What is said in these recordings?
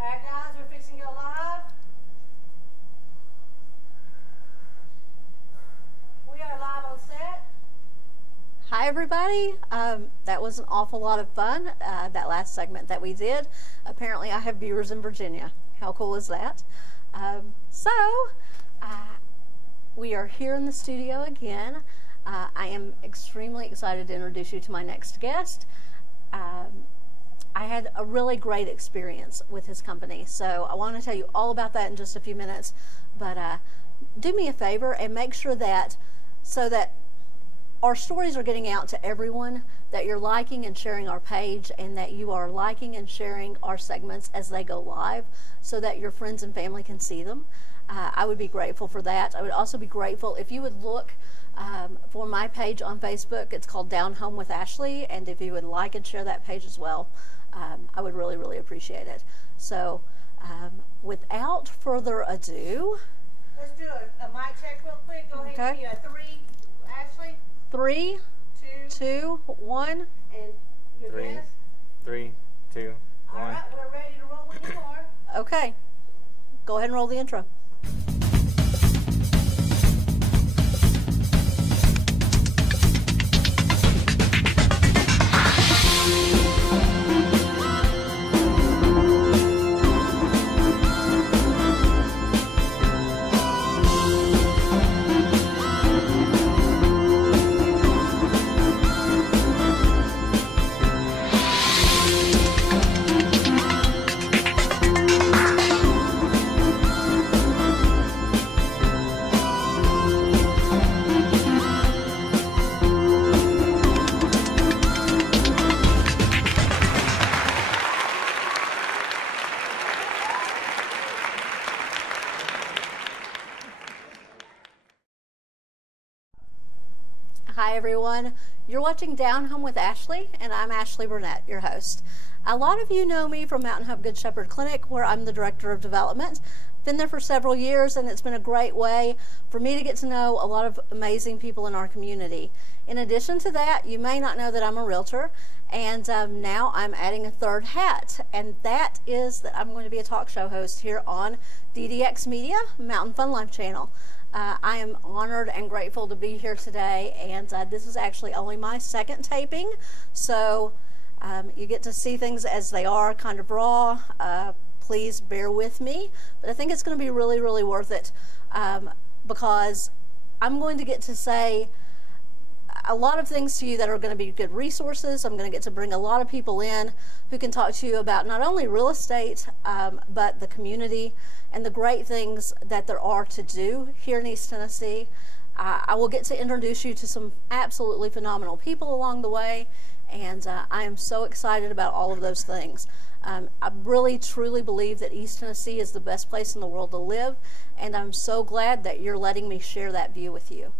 Alright guys, we're fixing to go live. We are live on set. Hi everybody. That was an awful lot of fun, that last segment that we did. Apparently I have viewers in Virginia. How cool is that? We are here in the studio again. I am extremely excited to introduce you to my next guest. I had a really great experience with his company, so I want to tell you all about that in just a few minutes. But do me a favor and make sure that, so that our stories are getting out to everyone, that you're liking and sharing our page, and that you are liking and sharing our segments as they go live, so that your friends and family can see them. I would be grateful for that. I would also be grateful if you would look for my page on Facebook. It's called Down Home with Ashley, and if you would like and share that page as well, I would really, really appreciate it. So without further ado, Let's do a mic check real quick. Go ahead and give me a 3, Ashley. 3, 2, 1. And your Three. guess? 3, 2, 1. Alright, we're ready to roll when you are. Okay, go ahead and roll the intro. Hi everyone, you're watching Down Home with Ashley, and I'm Ashley Burnett, your host. A lot of you know me from Mountain Hope Good Shepherd Clinic, where I'm the Director of Development. Been there for several years, and it's been a great way for me to get to know a lot of amazing people in our community. In addition to that, you may not know that I'm a realtor, and now I'm adding a third hat, and that is that I'm going to be a talk show host here on DDX Media, Mountain Fun Life channel. I am honored and grateful to be here today, and this is actually only my second taping, so you get to see things as they are, kind of raw. Please bear with me, but I think it's going to be really, really worth it, because I'm going to get to say a lot of things to you that are going to be good resources. I'm going to get to bring a lot of people in who can talk to you about not only real estate, but the community and the great things that there are to do here in East Tennessee. I will get to introduce you to some absolutely phenomenal people along the way, and I am so excited about all of those things. I really truly believe that East Tennessee is the best place in the world to live, and I'm so glad that you're letting me share that view with you.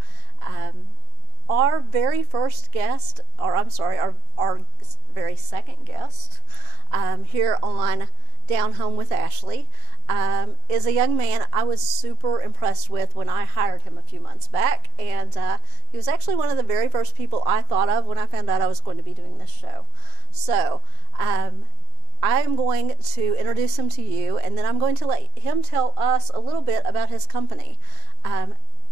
Our very first guest, or I'm sorry, our very second guest here on Down Home with Ashley is a young man I was super impressed with when I hired him a few months back, and he was actually one of the very first people I thought of when I found out I was going to be doing this show. So I am going to introduce him to you, and then I'm going to let him tell us a little bit about his company.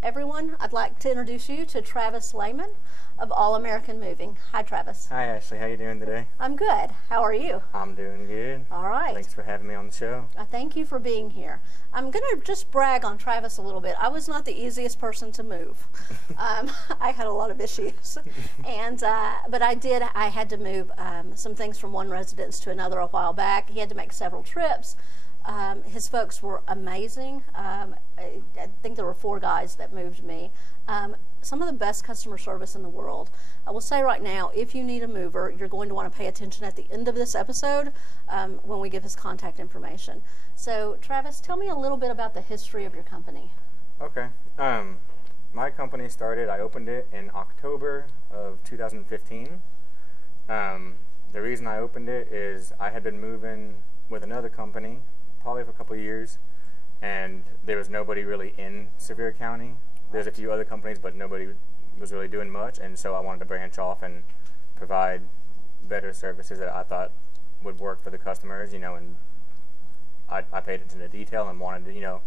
Everyone, I'd like to introduce you to Travis Lehman of All American Moving. Hi, Travis. Hi, Ashley. How you doing today? I'm good. How are you? I'm doing good. All right. Thanks for having me on the show. Thank you for being here. I'm going to just brag on Travis a little bit. I was not the easiest person to move. I had a lot of issues, and but I had to move some things from one residence to another a while back. He had to make several trips. His folks were amazing. I think there were 4 guys that moved me. Some of the best customer service in the world. I will say right now, if you need a mover, you're going to want to pay attention at the end of this episode when we give his contact information. So, Travis, tell me a little bit about the history of your company. Okay. My company started, I opened it in October of 2015. The reason I opened it is I had been moving with another company probably for a couple of years, and there was nobody really in Sevier County. There's a few other companies, but nobody was really doing much, and so I wanted to branch off and provide better services that I thought would work for the customers, you know, and I paid attention to detail and wanted to, you know,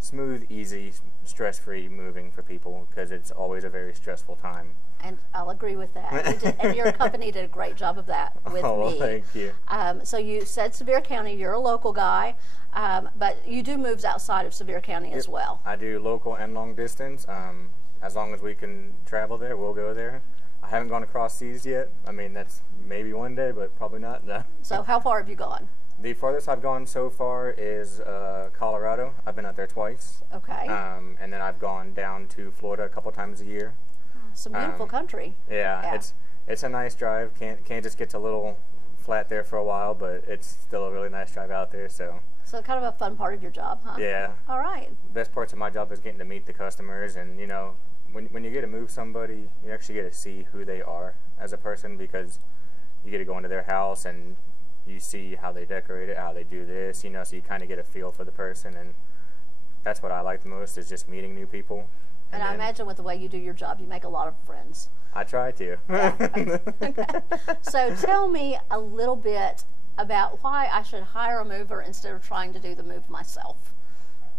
smooth, easy, stress-free moving for people, because it's always a very stressful time. And I'll agree with that. And your company did a great job of that with me. Well, thank you. So you said Sevier County, you're a local guy, but you do moves outside of Sevier County as well. I do local and long distance. As long as we can travel there, we'll go there. I haven't gone across seas yet. I mean, that's maybe one day, but probably not. No. So how far have you gone? The farthest I've gone so far is Colorado. I've been out there twice. Okay. And then I've gone down to Florida a couple times a year. Some beautiful country. Yeah, it's a nice drive. Kansas gets a little flat there for a while, but it's still a really nice drive out there. So kind of a fun part of your job, huh? Yeah. All right. Best parts of my job is getting to meet the customers, and you know, when you get to move somebody, you actually get to see who they are as a person, because you get to go into their house and you see how they decorate it, how they do this, you know, so you kind of get a feel for the person, and that's what I like the most, is just meeting new people. And I imagine with the way you do your job, you make a lot of friends. I try to. Yeah. Okay. So tell me a little bit about why I should hire a mover instead of trying to do the move myself.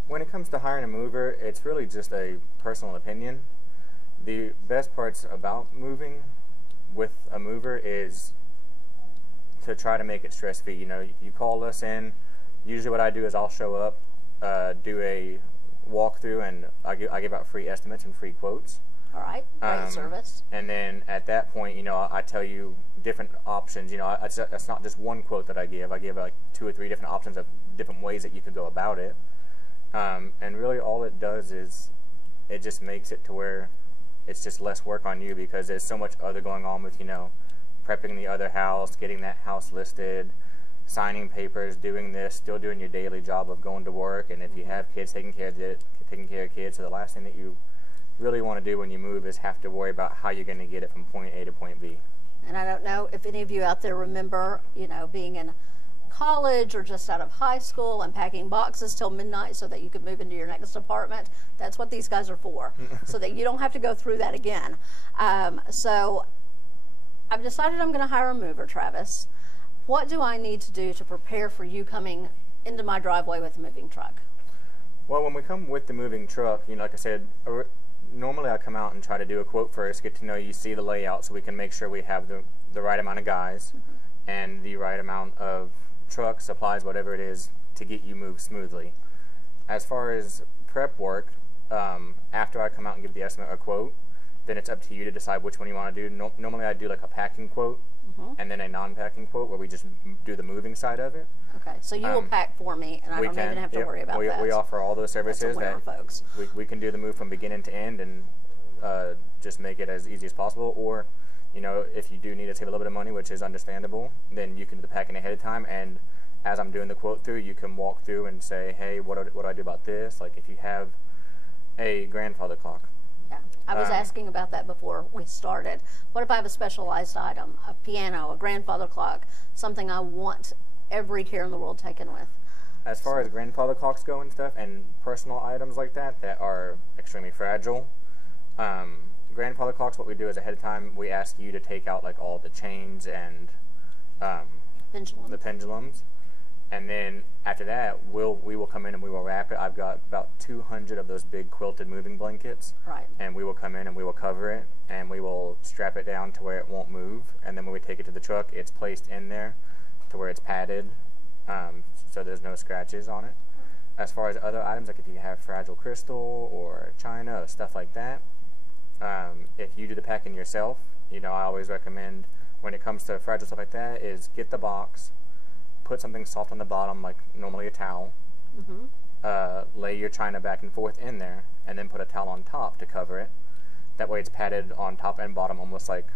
When it comes to hiring a mover, it's really just a personal opinion. The best parts about moving with a mover is to try to make it stress-free. You know, you call us in. Usually what I do is I'll show up, do a walkthrough, and I give out free estimates and free quotes. All right, great service. And then at that point, you know, I tell you different options. You know, it's not just one quote that I give. I give like 2 or 3 different options of different ways that you could go about it. And really all it does is it just makes it to where it's just less work on you, because there's so much other going on with, you know, prepping the other house, getting that house listed, signing papers, doing this, still doing your daily job of going to work, and if you have kids, taking care of kids. So the last thing that you really want to do when you move is have to worry about how you're going to get it from point A to point B. And I don't know if any of you out there remember, you know, being in college or just out of high school and packing boxes till midnight so that you could move into your next apartment. That's what these guys are for, so that you don't have to go through that again. So I've decided I'm going to hire a mover, Travis. What do I need to do to prepare for you coming into my driveway with a moving truck? Well, when we come with the moving truck, you know, like I said, normally I come out and try to do a quote first, get to know you, see the layout, so we can make sure we have the right amount of guys and the right amount of truck, supplies, whatever it is, to get you moved smoothly. As far as prep work, after I come out and give the estimate or quote, then it's up to you to decide which one you want to do. Normally I do like a packing quote and then a non-packing quote where we just do the moving side of it. Okay, so you will pack for me, and I don't even have to worry about that. We offer all those services. That's a winner, folks. We can do the move from beginning to end and just make it as easy as possible. Or, you know, if you do need to save a little bit of money, which is understandable, then you can do the packing ahead of time. And as I'm doing the quote through, you can walk through and say, hey, what do I do about this? Like if you have a grandfather clock. Yeah, I was asking about that before we started. What if I have a specialized item, a piano, a grandfather clock, something I want every care in the world taken with? As far as grandfather clocks go and stuff, and personal items like that are extremely fragile, grandfather clocks, what we do is ahead of time, we ask you to take out like all the chains and the pendulums. And then after that, we will come in and we will wrap it. I've got about 200 of those big quilted moving blankets. Right. And we will come in and we will cover it, and we will strap it down to where it won't move. And then when we take it to the truck, it's placed in there to where it's padded, so there's no scratches on it. As far as other items, like if you have fragile crystal or china or stuff like that, if you do the packing yourself, you know, I always recommend when it comes to fragile stuff like that is get the box, put something soft on the bottom, like normally a towel, lay your china back and forth in there, and then put a towel on top to cover it. That way it's padded on top and bottom, almost like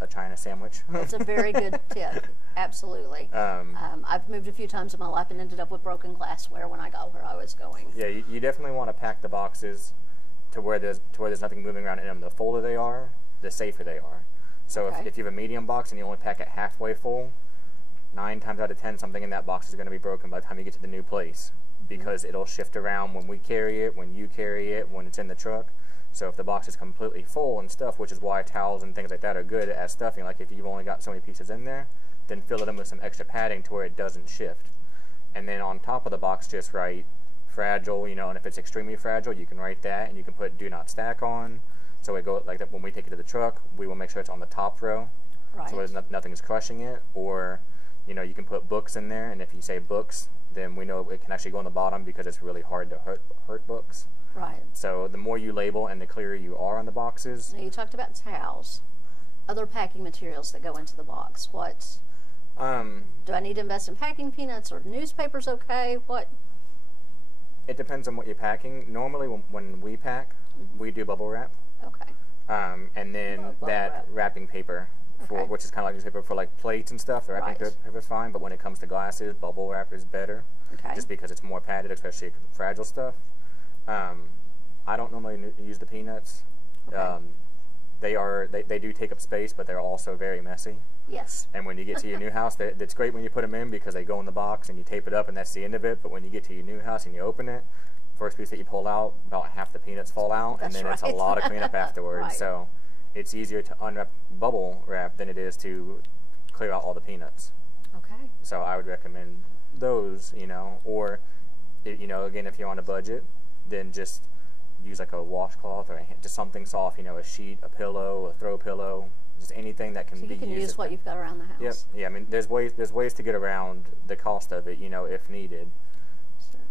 a china sandwich. It's a very good tip. Absolutely. I've moved a few times in my life and ended up with broken glassware when I got where I was going. Yeah, you definitely want to pack the boxes to where there's nothing moving around in them. The fuller they are, the safer they are. So if you have a medium box and you only pack it halfway full, 9 times out of 10 something in that box is going to be broken by the time you get to the new place, because it'll shift around when we carry it, when you carry it, when it's in the truck. So if the box is completely full and stuff, which is why towels and things like that are good as stuffing, like if you've only got so many pieces in there, then fill it in with some extra padding to where it doesn't shift. and then on top of the box just write fragile, you know, and if it's extremely fragile, you can write that, and you can put do not stack on. So it go like that when we take it to the truck, we will make sure it's on the top row, Right. so nothing is crushing it. Or, you know, you can put books in there, and if you say books, then we know it can actually go on the bottom because it's really hard to hurt books. Right. So the more you label and the clearer you are on the boxes. Now you talked about towels, other packing materials that go into the box. What? Do I need to invest in packing peanuts or newspapers? Okay. What? It depends on what you're packing. Normally, when we pack, we do bubble wrap. Okay. And then that wrapping paper, which is kind of like newspaper for like plates and stuff. The wrapping paper is fine, but when it comes to glasses, bubble wrap is better. Okay. Just because it's more padded, especially fragile stuff. I don't normally use the peanuts. Okay. They do take up space, but they're also very messy. Yes. And when you get to your new house, it's great when you put them in because they go in the box and you tape it up and that's the end of it. But when you get to your new house and you open it, first piece that you pull out, about half the peanuts fall out, and then it's a lot of cleanup afterwards. Right. So it's easier to unwrap bubble wrap than it is to clear out all the peanuts. Okay. So I would recommend those, you know, or, you know, again, if you're on a budget, then just use like a washcloth or just something soft, you know, a sheet, a pillow, a throw pillow, just anything that can be used. So you can use what you've got around the house. Yep. Yeah, I mean, there's ways to get around the cost of it, you know, if needed,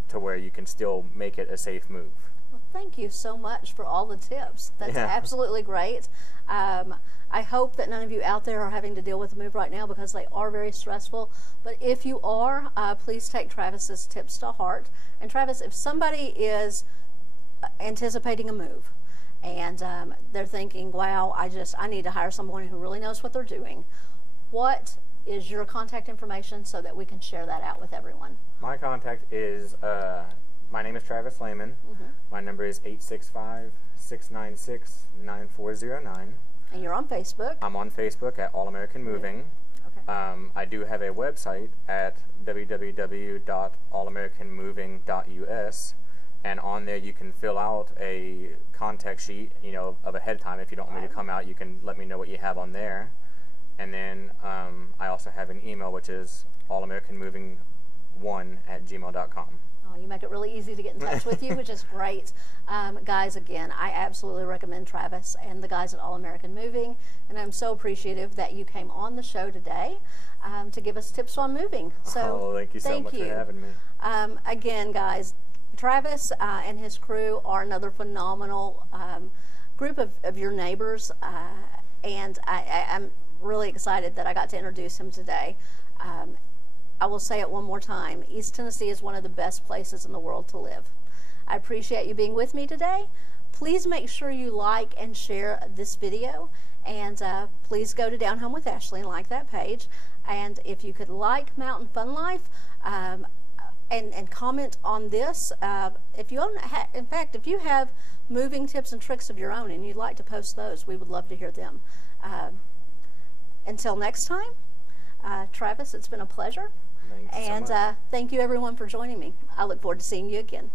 to where you can still make it a safe move. Well, thank you so much for all the tips. That's absolutely great. I hope that none of you out there are having to deal with the move right now because they are very stressful. But if you are, please take Travis's tips to heart. And Travis, if somebody is anticipating a move and they're thinking, wow, I need to hire someone who really knows what they're doing, what is your contact information so that we can share that out with everyone? My contact is, my name is Travis Lehman. My number is 865-696-9409. And you're on Facebook? I'm on Facebook at All American Moving. Okay. I do have a website at www.allamericanmoving.us, and on there you can fill out a contact sheet, you know, of ahead of time. If you don't want me to come out, you can let me know what you have on there. And then I also have an email, which is allamericanmoving1@gmail.com. Oh, you make it really easy to get in touch with you, which is great. Guys, again, I absolutely recommend Travis and the guys at All American Moving, and I'm so appreciative that you came on the show today to give us tips on moving. So, thank you so much for having me. Again, guys, Travis and his crew are another phenomenal group of your neighbors, and I'm really excited that I got to introduce him today. I will say it one more time. East Tennessee is one of the best places in the world to live. I appreciate you being with me today. Please make sure you like and share this video, and please go to Down Home with Ashley and like that page. And if you could like Mountain Fun Life and comment on this, if you in fact, if you have moving tips and tricks of your own and you'd like to post those, we would love to hear them. Until next time, Travis, it's been a pleasure. Thank you so much. Thank you everyone for joining me. I look forward to seeing you again.